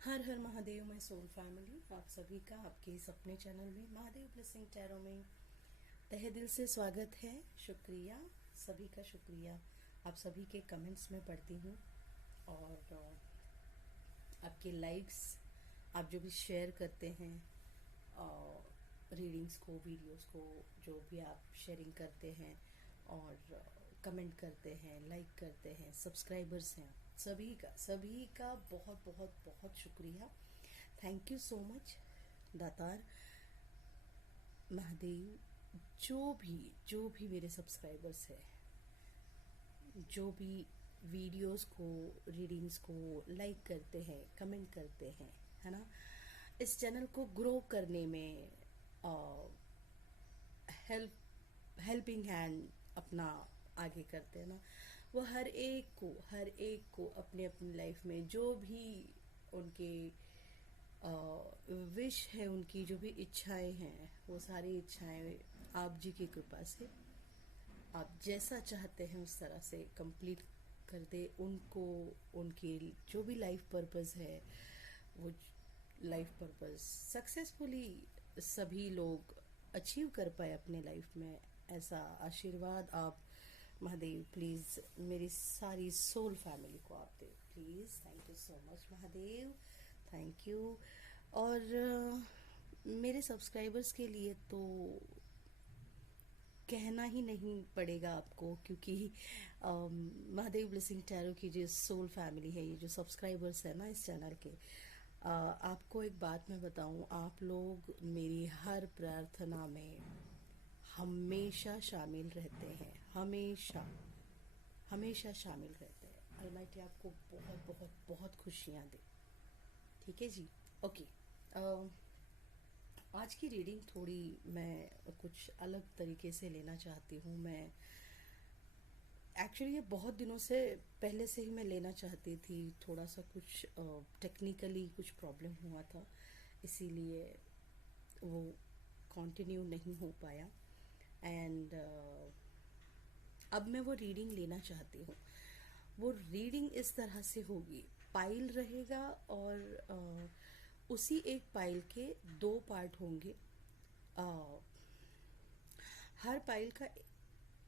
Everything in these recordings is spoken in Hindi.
हर हर महादेव माय सोल फैमिली, आप सभी का आपके इस अपने चैनल में महादेव ब्लेसिंग टैरो में तहे दिल से स्वागत है। शुक्रिया, सभी का शुक्रिया। आप सभी के कमेंट्स में पढ़ती हूँ और आपके लाइक्स, आप जो भी शेयर करते हैं रीडिंग्स को, वीडियोस को, जो भी आप शेयरिंग करते हैं और कमेंट करते हैं, लाइक करते हैं, सब्सक्राइबर्स हैं, सभी का बहुत बहुत बहुत शुक्रिया। थैंक यू सो मच दातार महादेव। जो भी मेरे सब्सक्राइबर्स हैं, जो भी वीडियोस को, रीडिंग्स को लाइक करते हैं, कमेंट करते हैं, है ना, इस चैनल को ग्रो करने में हेल्पिंग हैंड अपना आगे करते हैं ना, वो हर एक को अपने अपनी लाइफ में जो भी उनके विश है, उनकी जो भी इच्छाएं हैं, वो सारी इच्छाएं आप जी की कृपा से आप जैसा चाहते हैं उस तरह से कंप्लीट कर दे उनको। उनकी जो भी लाइफ पर्पस है, वो लाइफ पर्पस सक्सेसफुली सभी लोग अचीव कर पाए अपने लाइफ में, ऐसा आशीर्वाद आप महादेव प्लीज़ मेरी सारी सोल फैमिली को आप दे please. Thank you so much Mahadev, thank you. और मेरे सब्सक्राइबर्स के लिए तो कहना ही नहीं पड़ेगा आपको, क्योंकि महादेव ब्लेसिंग टैरो की जो सोल फैमिली है, ये जो सब्सक्राइबर्स है ना इस चैनल के, आपको एक बात मैं बताऊं, आप लोग मेरी हर प्रार्थना में हमेशा शामिल रहते हैं, हमेशा हमेशा शामिल रहते हैं। अलमाइटी आपको बहुत बहुत बहुत खुशियाँ दे। ठीक है जी, ओके। आज की रीडिंग थोड़ी मैं कुछ अलग तरीके से लेना चाहती हूँ। मैं एक्चुअली ये बहुत दिनों से पहले से ही मैं लेना चाहती थी, थोड़ा सा कुछ टेक्निकली कुछ प्रॉब्लम हुआ था, इसीलिए वो कंटिन्यू नहीं हो पाया। एंड अब मैं वो रीडिंग लेना चाहती हूँ। वो रीडिंग इस तरह से होगी, पाइल रहेगा और उसी एक पाइल के दो पार्ट होंगे। हर पाइल का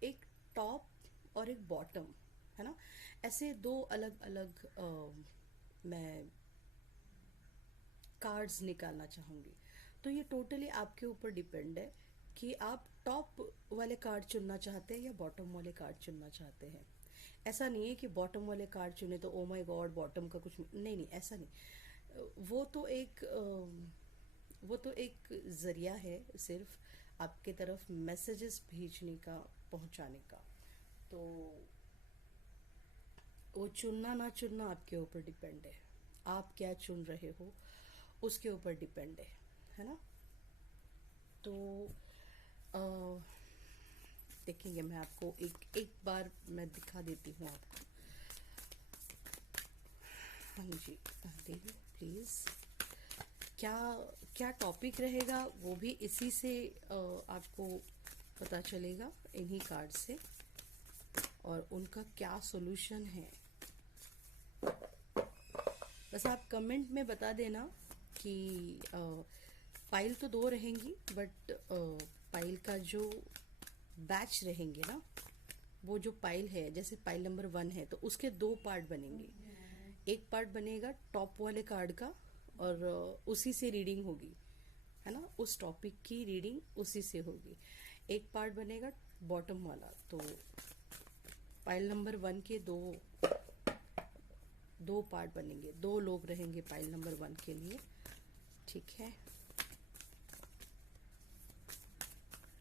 एक टॉप और एक बॉटम, है ना, ऐसे दो अलग अलग मैं कार्ड्स निकालना चाहूँगी। तो ये टोटली आपके ऊपर डिपेंड है कि आप टॉप वाले कार्ड चुनना चाहते हैं या बॉटम वाले कार्ड चुनना चाहते हैं। ऐसा नहीं है कि बॉटम वाले कार्ड चुने तो ओ माय गॉड बॉटम का कुछ नहीं, नहीं ऐसा नहीं। वो तो एक जरिया है सिर्फ आपके तरफ मैसेजेस भेजने का, पहुंचाने का। तो वो चुनना ना चुनना आपके ऊपर डिपेंड है, आप क्या चुन रहे हो उसके ऊपर डिपेंड है ना। तो अ, देखेंगे, मैं आपको एक एक बार मैं दिखा देती हूँ आपको। हाँ जी, देखिए प्लीज़, क्या क्या टॉपिक रहेगा वो भी इसी से आपको पता चलेगा, इन्हीं कार्ड से, और उनका क्या सॉल्यूशन है। बस आप कमेंट में बता देना कि पाइल तो दो रहेंगी, बट पाइल का जो बैच रहेंगे ना, वो जो पाइल है, जैसे पाइल नंबर 1 है तो उसके दो पार्ट बनेंगे। एक पार्ट बनेगा टॉप वाले कार्ड का और उसी से रीडिंग होगी, है ना, उस टॉपिक की रीडिंग उसी से होगी। एक पार्ट बनेगा बॉटम वाला। तो पाइल नंबर 1 के दो पार्ट बनेंगे, दो लोग रहेंगे पाइल नंबर 1 के लिए। ठीक है,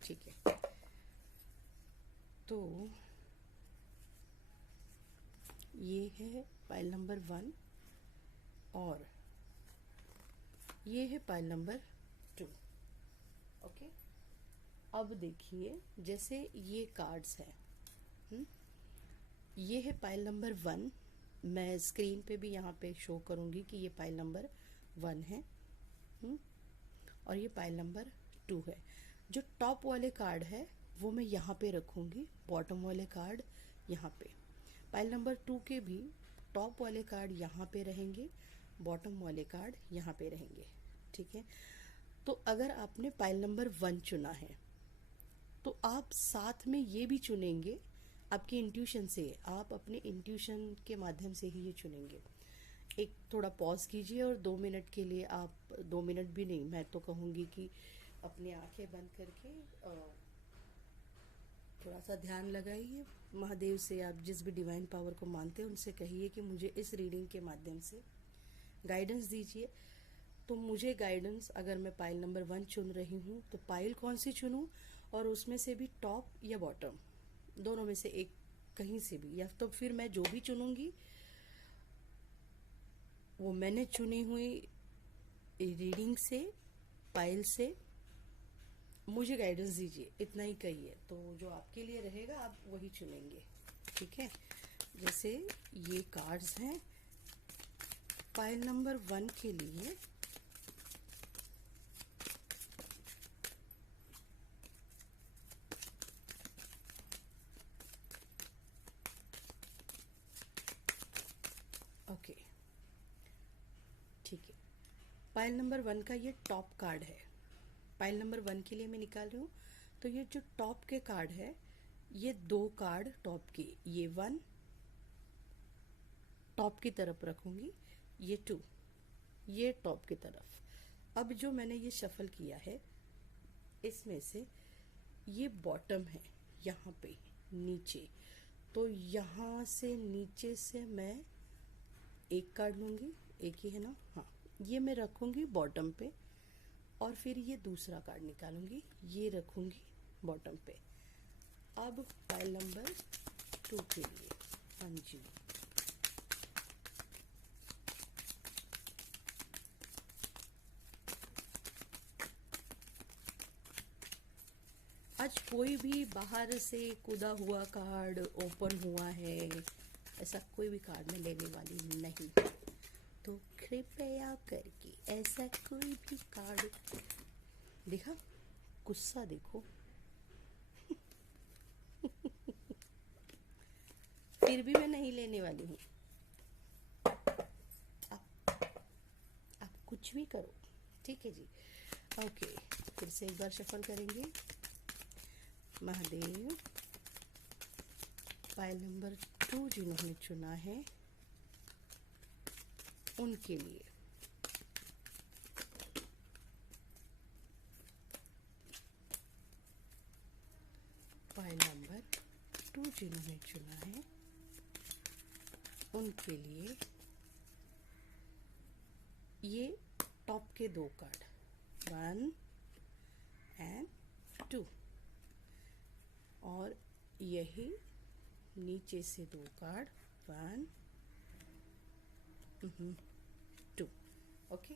ठीक है। तो ये है पाइल नंबर 1 और ये है पाइल नंबर 2। ओके, अब देखिए, जैसे ये कार्ड्स हैं, ये है पाइल नंबर 1। मैं स्क्रीन पे भी यहाँ पे शो करूँगी कि ये पाइल नंबर 1 है, और ये पाइल नंबर 2 है। जो टॉप वाले कार्ड है वो मैं यहाँ पे रखूँगी, बॉटम वाले कार्ड यहाँ पे। पाइल नंबर 2 के भी टॉप वाले कार्ड यहाँ पे रहेंगे, बॉटम वाले कार्ड यहाँ पे रहेंगे, ठीक है। तो अगर आपने पाइल नंबर 1 चुना है तो आप साथ में ये भी चुनेंगे, आपकी इंट्यूशन से, आप अपने इंट्यूशन के माध्यम से ही ये चुनेंगे। एक थोड़ा पॉज कीजिए और 2 मिनट के लिए आप, 2 मिनट भी नहीं, मैं तो कहूँगी कि अपनी आंखें बंद करके थोड़ा सा ध्यान लगाइए। महादेव से, आप जिस भी डिवाइन पावर को मानते हैं उनसे कहिए कि मुझे इस रीडिंग के माध्यम से गाइडेंस दीजिए। तो मुझे गाइडेंस, अगर मैं पाइल नंबर 1 चुन रही हूँ तो पाइल कौन सी चुनूँ, और उसमें से भी टॉप या बॉटम, दोनों में से एक, कहीं से भी, या तो फिर मैं जो भी चुनूंगी वो मैंने चुनी हुई रीडिंग से, पाइल से मुझे गाइडेंस दीजिए, इतना ही कहिए। तो जो आपके लिए रहेगा आप वही चुनेंगे, ठीक है। जैसे ये कार्ड्स हैं पाइल नंबर 1 के लिए। ओके, ठीक है। पाइल नंबर 1 का ये टॉप कार्ड है। पाइल नंबर 1 के लिए मैं निकाल रही हूँ। तो ये जो टॉप के कार्ड है, ये 2 कार्ड टॉप के, ये 1 टॉप की तरफ रखूंगी, ये 2 ये टॉप की तरफ। अब जो मैंने ये शफल किया है इसमें से ये बॉटम है, यहाँ पे नीचे। तो यहाँ से नीचे से मैं एक कार्ड लूंगी, एक ही है ना, हाँ, ये मैं रखूंगी बॉटम पे, और फिर ये दूसरा कार्ड निकालूंगी, ये रखूंगी बॉटम पे। अब पाइल नंबर 2 के लिए, हाँ जी, आज कोई भी बाहर से कूदा हुआ कार्ड ओपन हुआ है, ऐसा कोई भी कार्ड मैं लेने वाली नहीं। तो कृपया करके ऐसा कोई भी कार्ड, देखा गुस्सा देखो फिर भी मैं नहीं लेने वाली हूँ। आप कुछ भी करो, ठीक है जी। ओके, फिर से एक बार शफल करेंगे। महादेव, पाइल नंबर 2 जिन्होंने चुना है उनके लिए पाइल नंबर 2 जिन्होंने चुना है उनके लिए ये टॉप के 2 कार्ड, 1 एंड 2, और यही नीचे से 2 कार्ड, 1 2। ओके,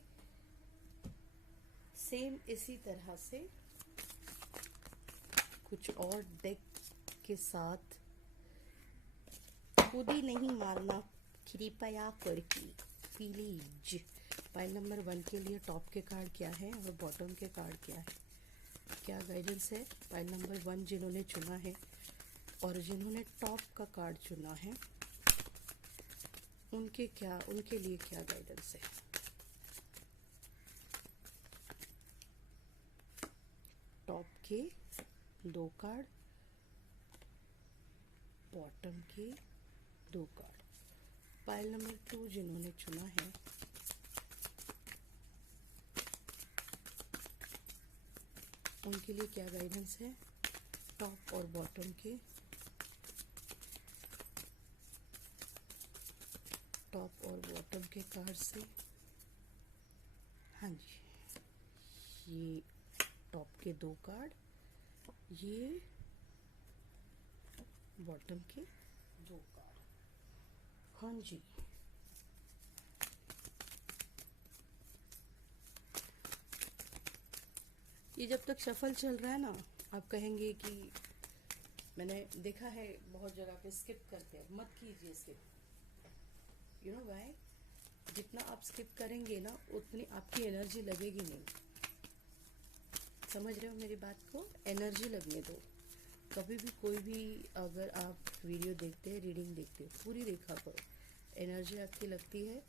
सेम इसी तरह से कुछ और डेक के साथ, खुद ही नहीं मारना कृपया करके प्लीज। पाइल नंबर 1 के लिए टॉप के कार्ड क्या है और बॉटम के कार्ड क्या है, क्या गाइडेंस है। पाइल नंबर 1 जिन्होंने चुना है और जिन्होंने टॉप का कार्ड चुना है उनके लिए क्या गाइडेंस है। टॉप के 2 कार्ड, बॉटम के 2 कार्ड। पाइल नंबर 2 जिन्होंने चुना है उनके लिए क्या गाइडेंस है, टॉप और बॉटम के, टॉप और बॉटम के कार्ड से। हाँ जी, ये टॉप के 2 कार्ड, ये बॉटम के 2 कार्ड। हाँ जी, ये जब तक शफल चल रहा है ना, आप कहेंगे कि मैंने देखा है बहुत जगह पे स्किप करते हैं, मत कीजिए स्किप। You know why? जितना आप स्किप करेंगे ना उतनी आपकी एनर्जी लगेगी नहीं। समझ रहे हो मेरी बात को? एनर्जी लगने दो। कभी भी कोई भी अगर आप वीडियो देखते हैं, रीडिंग देखते हो, पूरी देखा करो। एनर्जी आपकी लगती है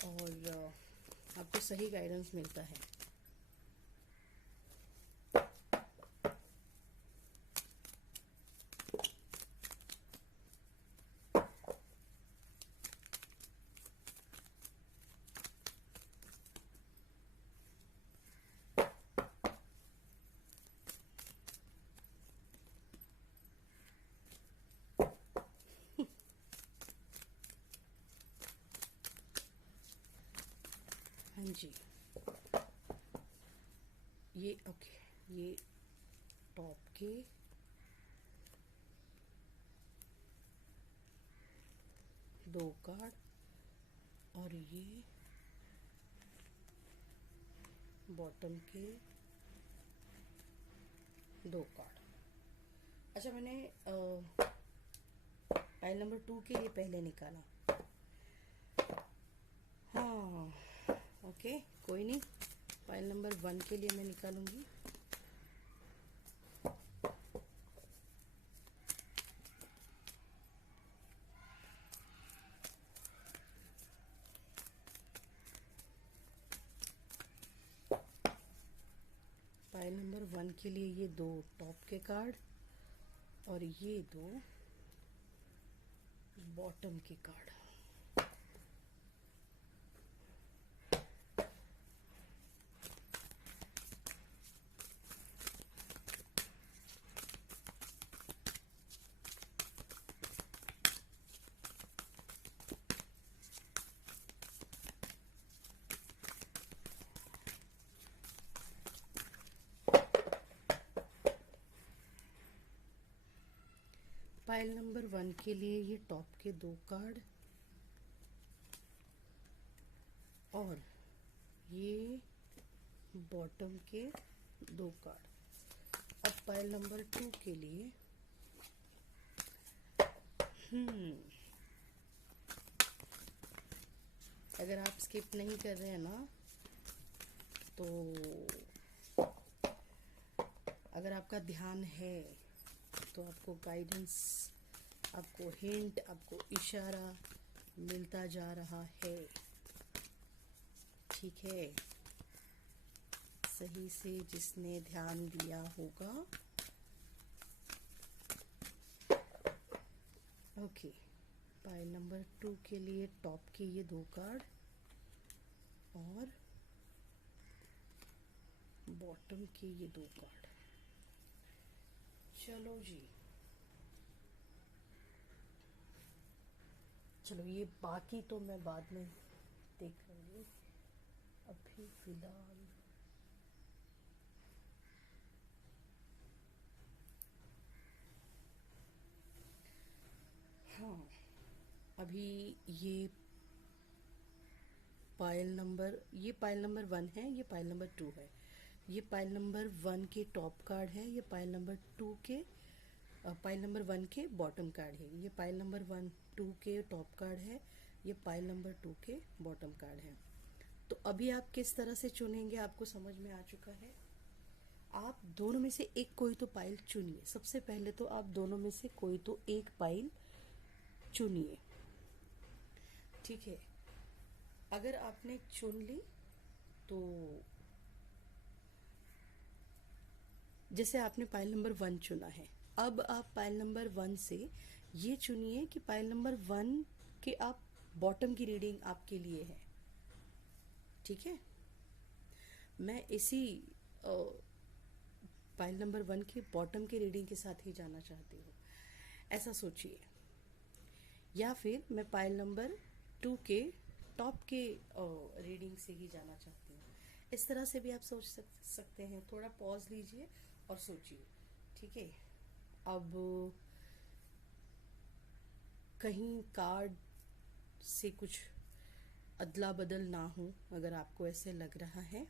और आपको सही गाइडेंस मिलता है। हाँ जी, ये ओके, ये टॉप के 2 कार्ड और ये बॉटम के 2 कार्ड। अच्छा, मैंने पाइल नंबर 2 के लिए पहले निकाला। हाँ ओके, कोई नहीं, पाइल नंबर 1 के लिए मैं निकालूंगी। पाइल नंबर 1 के लिए ये 2 टॉप के कार्ड और ये 2 बॉटम के कार्ड। पाइल नंबर 1 के लिए ये टॉप के 2 कार्ड और ये बॉटम के 2 कार्ड। अब पाइल नंबर 2 के लिए अगर आप स्किप नहीं कर रहे हैं ना, तो अगर आपका ध्यान है तो आपको गाइडेंस, आपको हिंट, आपको इशारा मिलता जा रहा है। ठीक है, सही से जिसने ध्यान दिया होगा। ओके, पाइल नंबर 2 के लिए टॉप के ये 2 कार्ड और बॉटम के ये 2 कार्ड। चलो जी, चलो ये बाकी तो मैं बाद में देख लूँगी, अभी फिलहाल हाँ, अभी ये पाइल नंबर 1 है, ये पाइल नंबर 2 है। ये पाइल नंबर 1 के टॉप कार्ड है, ये पाइल नंबर 2 के पाइल नंबर 1 के बॉटम कार्ड है। ये पाइल नंबर 2 के टॉप कार्ड है, ये पाइल नंबर 2 के बॉटम कार्ड है। तो अभी आप किस तरह से चुनेंगे आपको समझ में आ चुका है। आप दोनों में से एक कोई तो पाइल चुनिए। सबसे पहले तो आप दोनों में से कोई तो एक पाइल चुनिए। ठीक है, अगर आपने चुन ली तो जैसे आपने पाइल नंबर 1 चुना है, अब आप पाइल नंबर 1 से ये चुनिए कि पाइल नंबर 1 के आप बॉटम की रीडिंग आपके लिए है। ठीक है, मैं इसी पाइल नंबर 1 के बॉटम की रीडिंग के साथ ही जाना चाहती हूँ, ऐसा सोचिए। या फिर मैं पाइल नंबर 2 के टॉप के रीडिंग से ही जाना चाहती हूँ। इस तरह से भी आप सोच सकते हैं। थोड़ा पॉज लीजिए और सोचिए। ठीक है, अब कहीं कार्ड से कुछ अदला बदल ना हो, अगर आपको ऐसे लग रहा है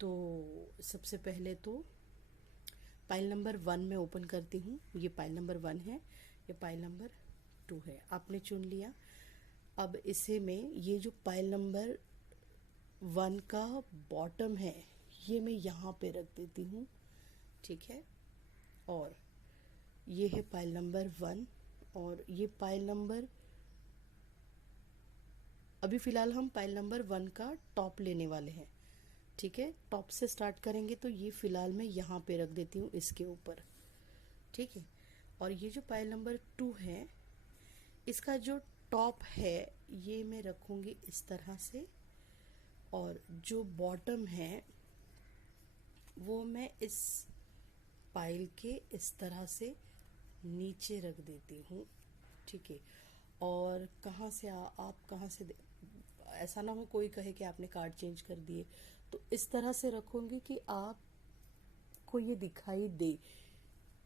तो सबसे पहले तो पाइल नंबर 1 में ओपन करती हूँ। ये पाइल नंबर 1 है, ये पाइल नंबर 2 है, आपने चुन लिया। अब इसे में ये जो पाइल नंबर 1 का बॉटम है, ये मैं यहाँ पे रख देती हूँ। ठीक है, और ये है पाइल नंबर 1 और ये पाइल नंबर अभी फिलहाल हम पाइल नंबर 1 का टॉप लेने वाले हैं। ठीक है, टॉप से स्टार्ट करेंगे, तो ये फिलहाल मैं यहाँ पे रख देती हूँ इसके ऊपर। ठीक है, और ये जो पाइल नंबर 2 है, इसका जो टॉप है ये मैं रखूँगी इस तरह से, और जो बॉटम है वो मैं इस पाइल के इस तरह से नीचे रख देती हूँ। ठीक है, और कहाँ से आप कहाँ से ऐसा ना हो कोई कहे कि आपने कार्ड चेंज कर दिए, तो इस तरह से रखूँगी कि आपको ये दिखाई दे।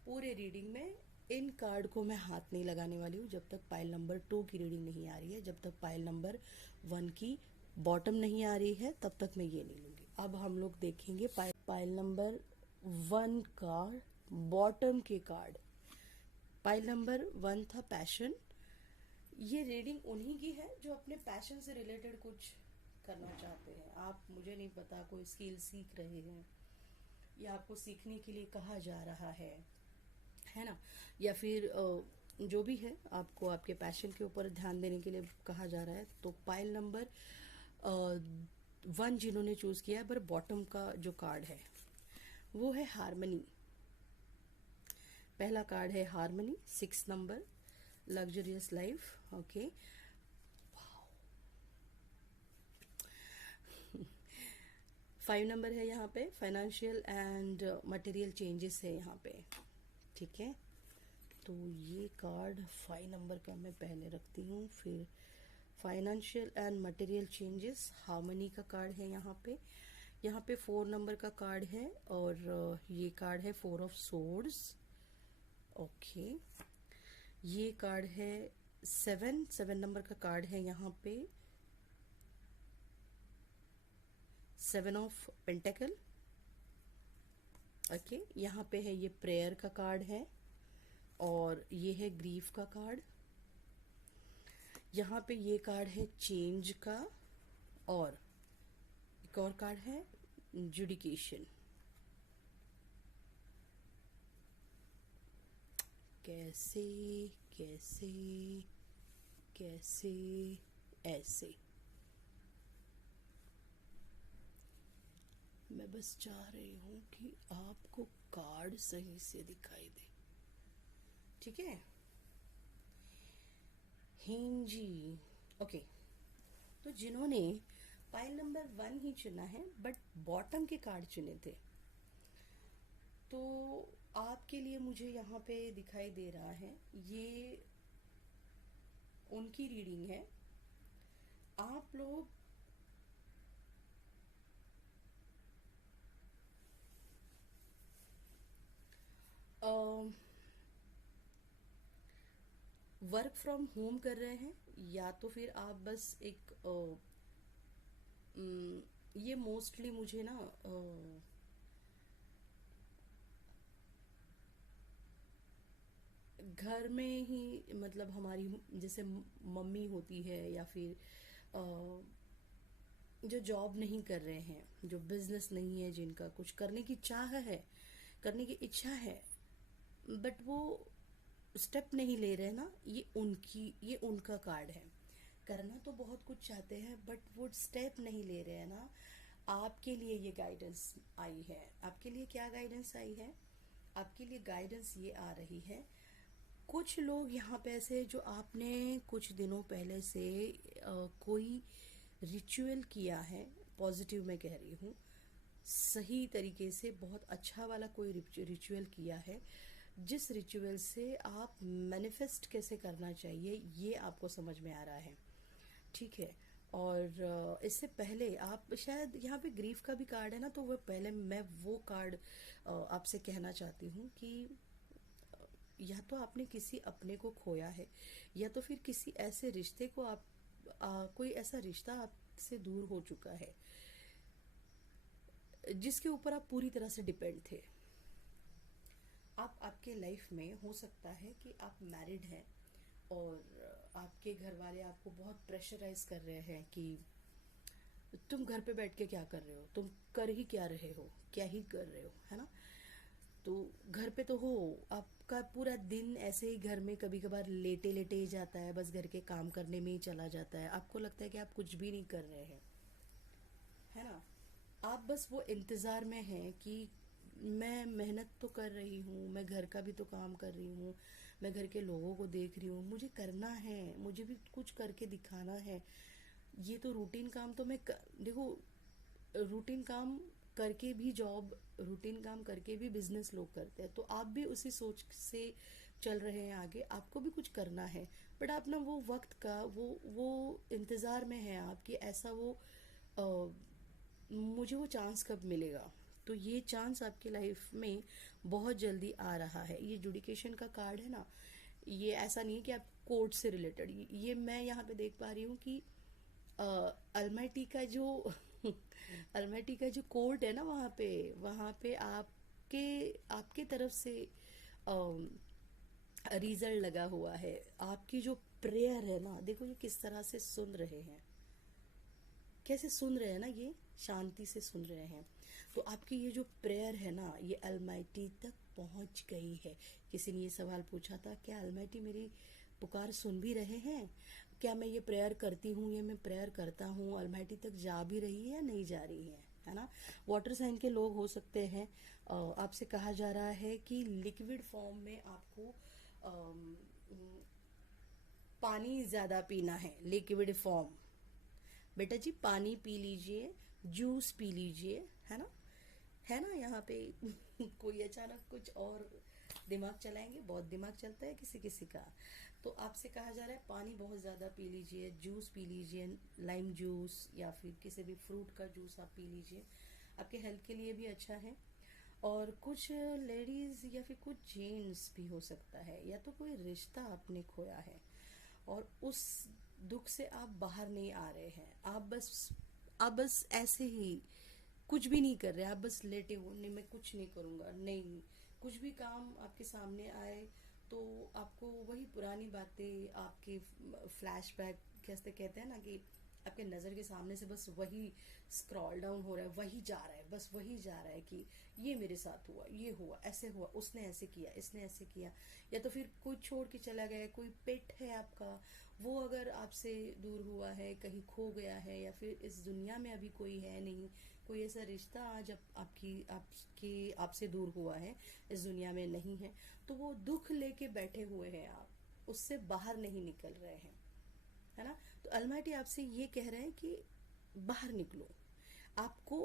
पूरे रीडिंग में इन कार्ड को मैं हाथ नहीं लगाने वाली हूँ जब तक पाइल नंबर 2 की रीडिंग नहीं आ रही है, जब तक पाइल नंबर 1 की बॉटम नहीं आ रही है तब तक मैं ये नहीं लूँगी। अब हम लोग देखेंगे पाइल नंबर 1 का बॉटम के कार्ड। पाइल नंबर 1 था पैशन। ये रीडिंग उन्हीं की है जो अपने पैशन से रिलेटेड कुछ करना चाहते हैं। आप, मुझे नहीं पता, कोई स्किल सीख रहे हैं या आपको सीखने के लिए कहा जा रहा है ना, या फिर जो भी है आपको आपके पैशन के ऊपर ध्यान देने के लिए कहा जा रहा है। तो पाइल नंबर 1 जिन्होंने चूज किया है, पर बॉटम का जो कार्ड है वो है हारमनी। पहला कार्ड है harmony, 6 number, luxurious life. Okay, 5 number है यहाँ पे, फाइनेंशियल एंड मटेरियल चेंजेस है यहाँ पे। ठीक है, तो ये कार्ड 5 नंबर का मैं पहले रखती हूँ। फिर financial and material changes, harmony का कार्ड है यहाँ पे। यहाँ पे 4 नंबर का कार्ड है, और ये कार्ड है 4 ऑफ सोर्ड्स। ओके, ये कार्ड है 7 नंबर का कार्ड है यहाँ पे, 7 ऑफ पेंटेकल। ओके, यहाँ पे है ये प्रेयर का कार्ड है, और ये है ग्रीफ का कार्ड। यहाँ पे ये कार्ड है चेंज का, और एक और कार्ड है जुडिकेशन। कैसे कैसे कैसे ऐसे, मैं बस चाह रही हूँ कि आपको कार्ड सही से दिखाई दे। ठीक है, हिंजी। ओके, तो जिन्होंने पाइल नंबर 1 ही चुना है बट बॉटम के कार्ड चुने थे, तो आपके लिए मुझे यहाँ पे दिखाई दे रहा है ये उनकी रीडिंग है। आप लोग वर्क फ्रॉम होम कर रहे हैं, या तो फिर आप बस एक ये मोस्टली मुझे ना घर में ही, मतलब हमारी जैसे मम्मी होती है, या फिर जो जॉब नहीं कर रहे हैं, जो बिजनेस नहीं है, जिनका कुछ करने की चाह है, करने की इच्छा है, बट वो स्टेप नहीं ले रहे ना, ये उनका कार्ड है। करना तो बहुत कुछ चाहते हैं बट वो स्टेप नहीं ले रहे हैं ना। आपके लिए ये गाइडेंस आई है। आपके लिए क्या गाइडेंस आई है? आपके लिए गाइडेंस ये आ रही है, कुछ लोग यहाँ पे ऐसे जो आपने कुछ दिनों पहले से कोई रिचुअल किया है, पॉजिटिव मैं कह रही हूँ, सही तरीके से बहुत अच्छा वाला कोई रिचुअल किया है, जिस रिचुअल से आप मैनिफेस्ट कैसे करना चाहिए ये आपको समझ में आ रहा है। ठीक है, और इससे पहले आप शायद, यहाँ पे ग्रीफ का भी कार्ड है ना, तो वो पहले मैं वो कार्ड आपसे कहना चाहती हूँ कि या तो आपने किसी अपने को खोया है, या तो फिर किसी ऐसे रिश्ते को आप कोई ऐसा रिश्ता आपसे दूर हो चुका है जिसके ऊपर आप पूरी तरह से डिपेंड थे। आप आपके लाइफ में हो सकता है कि आप मैरिड हैं और आपके घर वाले आपको बहुत प्रेशराइज कर रहे हैं कि तुम घर पे बैठ के क्या कर रहे हो, तुम कर ही क्या रहे हो, क्या ही कर रहे हो, है ना। तो घर पे तो हो, आप आपका पूरा दिन ऐसे ही घर में कभी कभार लेटे लेटे ही जाता है, बस घर के काम करने में ही चला जाता है, आपको लगता है कि आप कुछ भी नहीं कर रहे हैं, है ना। आप बस वो इंतज़ार में हैं कि मैं मेहनत तो कर रही हूँ, मैं घर का भी तो काम कर रही हूँ, मैं घर के लोगों को देख रही हूँ, मुझे करना है, मुझे भी कुछ करके दिखाना है। ये तो रूटीन काम तो देखो, रूटीन काम करके भी जॉब, रूटीन काम करके भी बिजनेस लोग करते हैं, तो आप भी उसी सोच से चल रहे हैं आगे, आपको भी कुछ करना है। बट आप ना वो वक्त का वो इंतज़ार में है आप कि ऐसा वो मुझे वो चांस कब मिलेगा। तो ये चांस आपकी लाइफ में बहुत जल्दी आ रहा है। ये जुडिकेशन का कार्ड है ना, ये ऐसा नहीं है कि आप कोर्ट से रिलेटेड, ये मैं यहाँ पे देख पा रही हूँ कि अलमाइटी का जो अलमाइटी का जो कोर्ट है ना, वहाँ पे आपके आपके तरफ से रिजल्ट लगा हुआ है। आपकी जो प्रेयर है ना, देखो ये किस तरह से सुन रहे हैं, कैसे सुन रहे हैं ना, ये शांति से सुन रहे हैं। तो आपकी ये जो प्रेयर है ना, ये अलमाइटी तक पहुंच गई है। किसी ने ये सवाल पूछा था, क्या अलमाइटी मेरी पुकार सुन भी रहे हैं, क्या मैं ये प्रेयर करती हूँ, ये मैं प्रेयर करता हूँ, अलमाइटी तक जा भी रही है या नहीं जा रही है ना। वाटर साइन के लोग हो सकते हैं, आपसे कहा जा रहा है कि लिक्विड फॉर्म में आपको अम, पानी ज्यादा पीना है, लिक्विड फॉर्म। बेटा जी पानी पी लीजिए, जूस पी लीजिए, है ना, है ना यहाँ पे। कोई अचानक कुछ और दिमाग चलाएंगे, बहुत दिमाग चलता है किसी किसी का। तो आपसे कहा जा रहा है पानी बहुत ज़्यादा पी लीजिए, जूस पी लीजिए, लाइम जूस या फिर किसी भी फ्रूट का जूस आप पी लीजिए, आपके हेल्थ के लिए भी अच्छा है। और कुछ लेडीज़ या फिर कुछ जेंट्स भी हो सकता है, या तो कोई रिश्ता आपने खोया है और उस दुख से आप बाहर नहीं आ रहे हैं। आप बस ऐसे ही कुछ भी नहीं कर रहे, आप बस लेटे हो, नहीं मैं कुछ नहीं करूंगा, नहीं कुछ भी काम आपके सामने आए तो आपको वही पुरानी बातें, आपके फ्लैशबैक कैसे कहते हैं ना, कि आपके नज़र के सामने से बस वही स्क्रॉल डाउन हो रहा है, वही जा रहा है, बस वही जा रहा है कि ये मेरे साथ हुआ, ये हुआ, ऐसे हुआ, उसने ऐसे किया, इसने ऐसे किया। या तो फिर कोई छोड़ के चला गया, कोई पेट है आपका, वो अगर आपसे दूर हुआ है, कहीं खो गया है, या फिर इस दुनिया में अभी कोई है नहीं, कोई ऐसा रिश्ता आज आपसे दूर हुआ है, इस दुनिया में नहीं है, तो वो दुख लेके बैठे हुए हैं, आप उससे बाहर नहीं निकल रहे हैं, है ना। तो अलमाइटी आपसे ये कह रहे हैं कि बाहर निकलो। आपको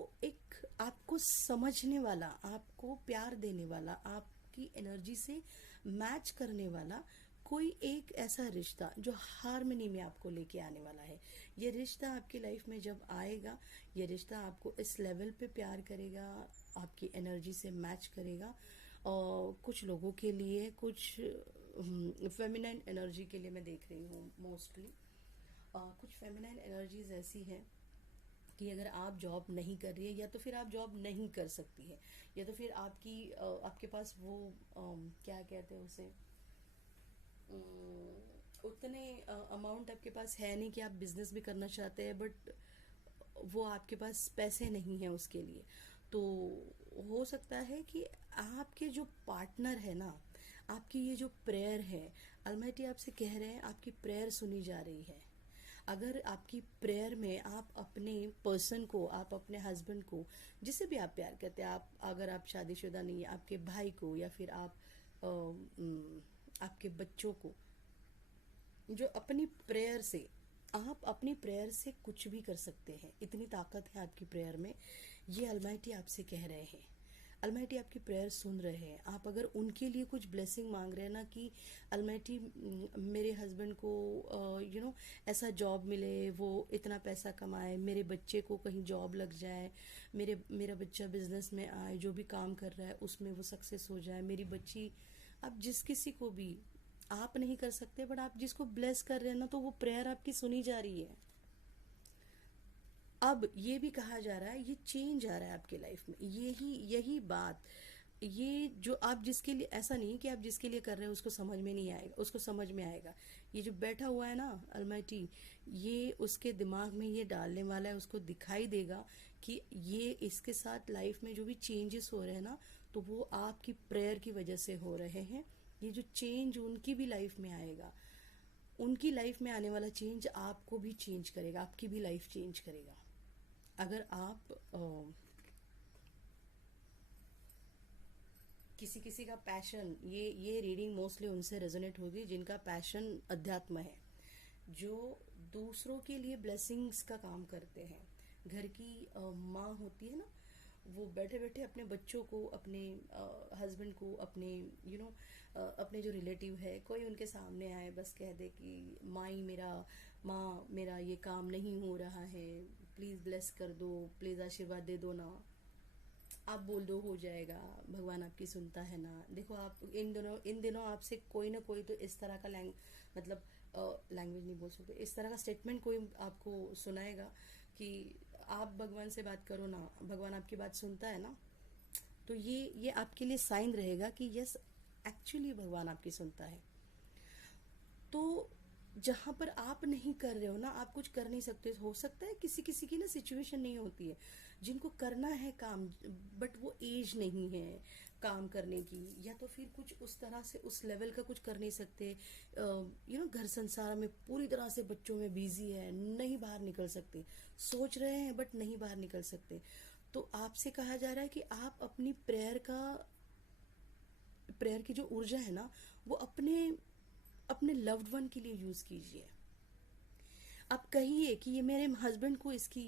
आपको समझने वाला, आपको प्यार देने वाला, आपकी एनर्जी से मैच करने वाला कोई एक ऐसा रिश्ता जो हार्मनी में आपको लेके आने वाला है। ये रिश्ता आपकी लाइफ में जब आएगा, ये रिश्ता आपको इस लेवल पे प्यार करेगा, आपकी एनर्जी से मैच करेगा। और कुछ लोगों के लिए, कुछ फेमिनाइन एनर्जी के लिए मैं देख रही हूँ मोस्टली, कुछ फेमिनाइन एनर्जीज ऐसी हैं कि अगर आप जॉब नहीं कर रही है, या तो फिर आप जॉब नहीं कर सकती है, या तो फिर आपके पास वो क्या कहते हैं उसे, उतने अमाउंट आपके पास है नहीं कि आप बिजनेस भी करना चाहते हैं, बट वो आपके पास पैसे नहीं है उसके लिए। तो हो सकता है कि आपके जो पार्टनर है ना, आपकी ये जो प्रेयर है, अलमाइटी आपसे कह रहे हैं आपकी प्रेयर सुनी जा रही है। अगर आपकी प्रेयर में आप अपने पर्सन को, आप अपने हस्बैंड को, जिसे भी आप प्यार करते हैं, अगर आप शादीशुदा नहीं है, आपके भाई को, या फिर आपके बच्चों को, जो अपनी प्रेयर से, आप अपनी प्रेयर से कुछ भी कर सकते हैं, इतनी ताकत है आपकी प्रेयर में। ये अलमाइटी आपसे कह रहे हैं, अलमाइटी आपकी प्रेयर सुन रहे हैं। आप अगर उनके लिए कुछ ब्लेसिंग मांग रहे हैं ना, कि अलमाइटी मेरे हस्बैंड को ऐसा जॉब मिले, वो इतना पैसा कमाए, मेरे बच्चे को कहीं जॉब लग जाए, मेरा बच्चा बिजनेस में आए, जो भी काम कर रहा है उसमें वो सक्सेस हो जाए, मेरी बच्ची, आप जिस किसी को भी, आप नहीं कर सकते बट आप जिसको ब्लेस कर रहे हैं ना, तो वो प्रेयर आपकी सुनी जा रही है। अब ये भी कहा जा रहा है, ये चेंज आ रहा है आपकी लाइफ में, यही बात, ये जो आप जिसके लिए, ऐसा नहीं कि आप जिसके लिए कर रहे हैं उसको समझ में नहीं आएगा, उसको समझ में आएगा। ये जो बैठा हुआ है ना अलमाइटी, ये उसके दिमाग में ये डालने वाला है, उसको दिखाई देगा कि ये इसके साथ लाइफ में जो भी चेंजेस हो रहे हैं ना, तो वो आपकी प्रेयर की वजह से हो रहे हैं। ये जो चेंज उनकी भी लाइफ में आएगा, उनकी लाइफ में आने वाला चेंज आपको भी चेंज करेगा, आपकी भी लाइफ चेंज करेगा। अगर आप किसी किसी का पैशन, ये रीडिंग मोस्टली उनसे रेजोनेट होगी जिनका पैशन अध्यात्म है, जो दूसरों के लिए ब्लेसिंग्स का काम करते हैं। घर की माँ होती है ना, वो बैठे बैठे अपने बच्चों को, अपने हस्बैंड को, अपने अपने जो रिलेटिव है, कोई उनके सामने आए बस कह दे कि माँ मेरा ये काम नहीं हो रहा है, प्लीज़ ब्लेस कर दो, प्लीज़ आशीर्वाद दे दो ना, आप बोल दो हो जाएगा, भगवान आपकी सुनता है ना। देखो आप इन दिनों आपसे कोई ना कोई तो इस तरह का मतलब लैंग्वेज नहीं बोल सकते, इस तरह का स्टेटमेंट कोई आपको सुनाएगा कि आप भगवान से बात करो ना, भगवान आपकी बात सुनता है ना। तो ये आपके लिए साइन रहेगा कि यस, एक्चुअली भगवान आपकी सुनता है। तो जहां पर आप नहीं कर रहे हो ना, आप कुछ कर नहीं सकते, हो सकता है किसी किसी की ना सिचुएशन नहीं होती है जिनको करना है काम, बट वो एज नहीं है काम करने की, या तो फिर कुछ उस तरह से उस लेवल का कुछ कर नहीं सकते, घर संसार में पूरी तरह से बच्चों में बिजी है, नहीं बाहर निकल सकते, सोच रहे हैं बट नहीं बाहर निकल सकते। तो आपसे कहा जा रहा है कि आप अपनी प्रेयर की जो ऊर्जा है ना, वो अपने अपने लव्ड वन के लिए यूज कीजिए। आप कहिए कि ये मेरे हस्बैंड को इसकी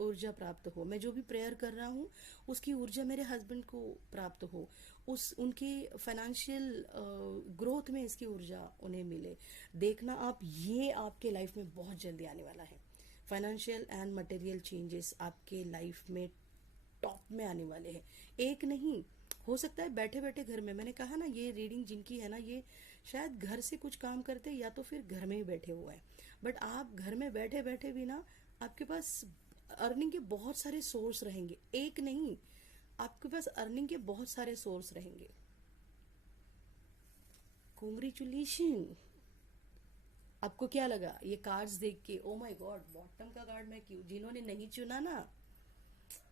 ऊर्जा प्राप्त हो, मैं जो भी प्रेयर कर रहा हूँ उसकी ऊर्जा मेरे हस्बैंड को प्राप्त हो, उस उनके फाइनेंशियल ग्रोथ में इसकी ऊर्जा उन्हें मिले। देखना आप, ये आपके लाइफ में बहुत जल्दी आने वाला है। फाइनेंशियल एंड मटेरियल चेंजेस आपके लाइफ में टॉप में आने वाले हैं। एक नहीं, हो सकता है बैठे बैठे घर में, मैंने कहा ना ये रीडिंग जिनकी है ना, ये शायद घर से कुछ काम करते या तो फिर घर में ही बैठे हुए हैं, बट आप घर में बैठे बैठे भी ना, आपके पास अर्निंग के बहुत सारे सोर्स रहेंगे। एक नहीं, आपके पास अर्निंग के बहुत सारे सोर्स रहेंगे। कॉन्ग्रेचुलेशन। आपको क्या लगा ये कार्ड्स देख के? ओ माय गॉड, बॉटम का कार्ड मैं क्यों, जिन्होंने नहीं चुना ना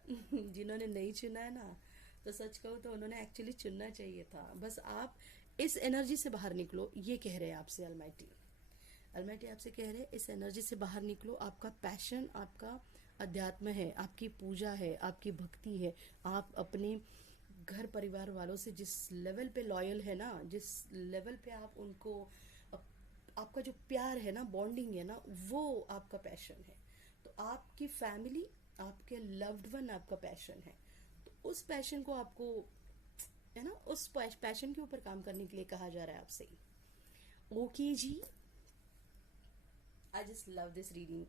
जिन्होंने नहीं चुना है ना, तो सच कहूँ तो उन्होंने एक्चुअली चुनना चाहिए था। बस आप इस एनर्जी से बाहर निकलो, ये कह रहे हैं आपसे अलमाइटी। अलमाइटी आपसे कह रहे हैं इस एनर्जी से बाहर निकलो। आपका पैशन, आपका अध्यात्म है, आपकी पूजा है, आपकी भक्ति है। आप अपने घर परिवार वालों से जिस लेवल पे लॉयल है ना, जिस लेवल पे आप उनको आपका जो प्यार है ना, बॉन्डिंग है ना, वो आपका पैशन है। तो आपकी फैमिली, आपके लव्ड वन आपका पैशन है। तो उस पैशन को आपको, है ना, उस पैशन के ऊपर काम करने के लिए कहा जा रहा है आपसे। ओके जी, I just love this reading.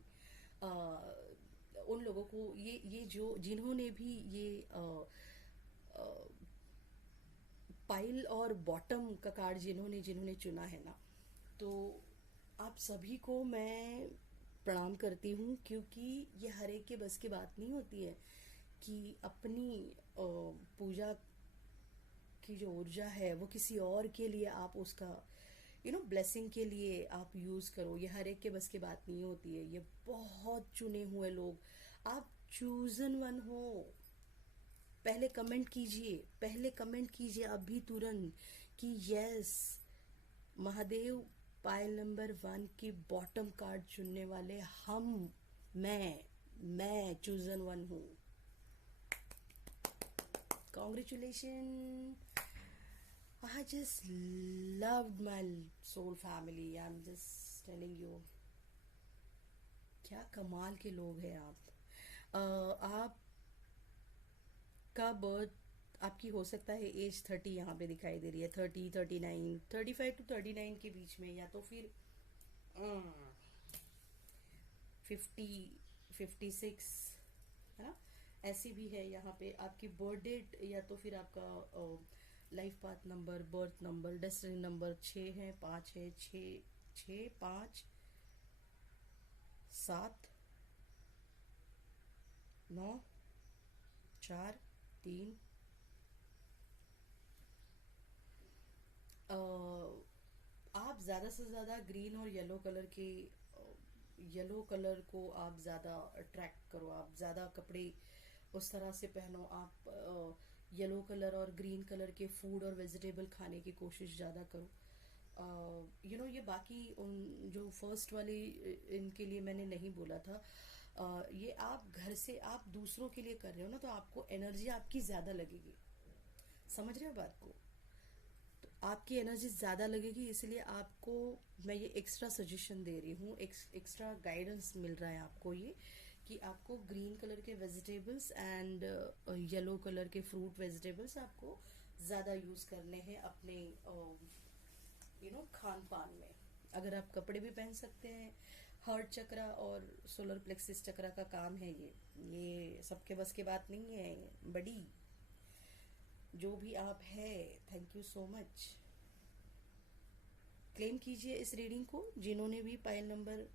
उन लोगों को ये जो जिन्होंने भी ये पाइल और बॉटम का कार्ड जिन्होंने जिन्होंने चुना है ना, तो आप सभी को मैं प्रणाम करती हूँ, क्योंकि ये हर एक के बस की बात नहीं होती है कि अपनी पूजा की जो ऊर्जा है वो किसी और के लिए आप उसका ब्लेसिंग के लिए आप यूज करो। ये हर एक के बस की बात नहीं होती है, ये बहुत चुने हुए लोग। आप चूजन वन हो। पहले कमेंट कीजिए, पहले कमेंट कीजिए अभी तुरंत कि यस, महादेव पायल नंबर 1 की बॉटम कार्ड चुनने वाले हम, मैं चूजन वन हूँ। Congratulations. I just loved my soul family. I'm just telling you. क्या कमाल के लोग हैं आप। आपका बर्थ, आपकी हो सकता है एज 30 यहाँ पे दिखाई दे रही है, 30, 39, 35 टू 39 के बीच में, या तो फिर 50, 56, है ना, ऐसी भी है यहाँ पे आपकी बर्थ डेट, या तो फिर आपका life path number, birth number, destiny number 6 है, 5 है, 6, 5, 7, 9, 4, 3। आप ज़्यादा से ज़्यादा ग्रीन और येलो कलर के, येलो कलर को आप ज़्यादा अट्रैक्ट करो, आप ज़्यादा कपड़े उस तरह से पहनो। आप येलो कलर और ग्रीन कलर के फूड और वेजिटेबल खाने की कोशिश ज़्यादा करो। ये बाकी उन जो फर्स्ट वाली इनके लिए मैंने नहीं बोला था। ये आप घर से आप दूसरों के लिए कर रहे हो ना, तो आपको एनर्जी आपकी ज़्यादा लगेगी। समझ रहे हो बात को? तो आपकी एनर्जी ज़्यादा लगेगी, इसलिए आपको मैं ये एक्स्ट्रा सजेशन दे रही हूँ, एक्स्ट्रा गाइडेंस मिल रहा है आपको ये, कि आपको ग्रीन कलर के वेजिटेबल्स एंड येलो कलर के फ्रूट वेजिटेबल्स आपको ज़्यादा यूज़ करने हैं अपने खान पान में। अगर आप कपड़े भी पहन सकते हैं, हार्ट चक्रा और सोलर प्लेक्सिस चक्रा का काम है ये सबके बस की बात नहीं है बड़ी। जो भी आप है, thank you so much. Claim कीजिए इस रीडिंग को जिन्होंने भी पाइल नंबर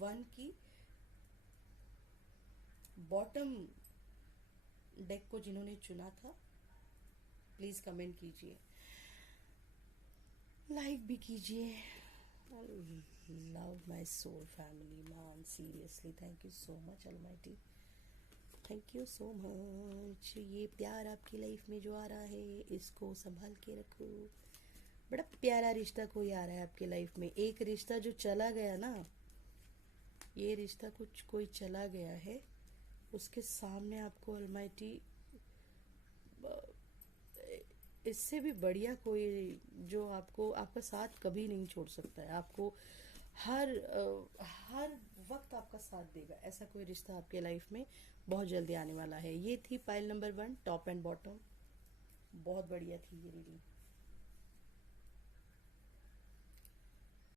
1 की बॉटम डेक को जिन्होंने चुना था, प्लीज कमेंट कीजिए, लाइक भी कीजिए। Love my soul family man, seriously thank you so much almighty, thank you so much. ये प्यार आपकी लाइफ में जो आ रहा है इसको संभाल के रखो। बड़ा प्यारा रिश्ता कोई आ रहा है आपकी लाइफ में। एक रिश्ता जो चला गया ना, ये रिश्ता कुछ कोई चला गया है, उसके सामने आपको ऑलमाइटी इससे भी बढ़िया कोई जो आपको आपका साथ कभी नहीं छोड़ सकता है, आपको हर वक्त आपका साथ देगा, ऐसा कोई रिश्ता आपके लाइफ में बहुत जल्दी आने वाला है। ये थी pile number 1, top and bottom. बहुत बढ़िया थी ये रीडिंग।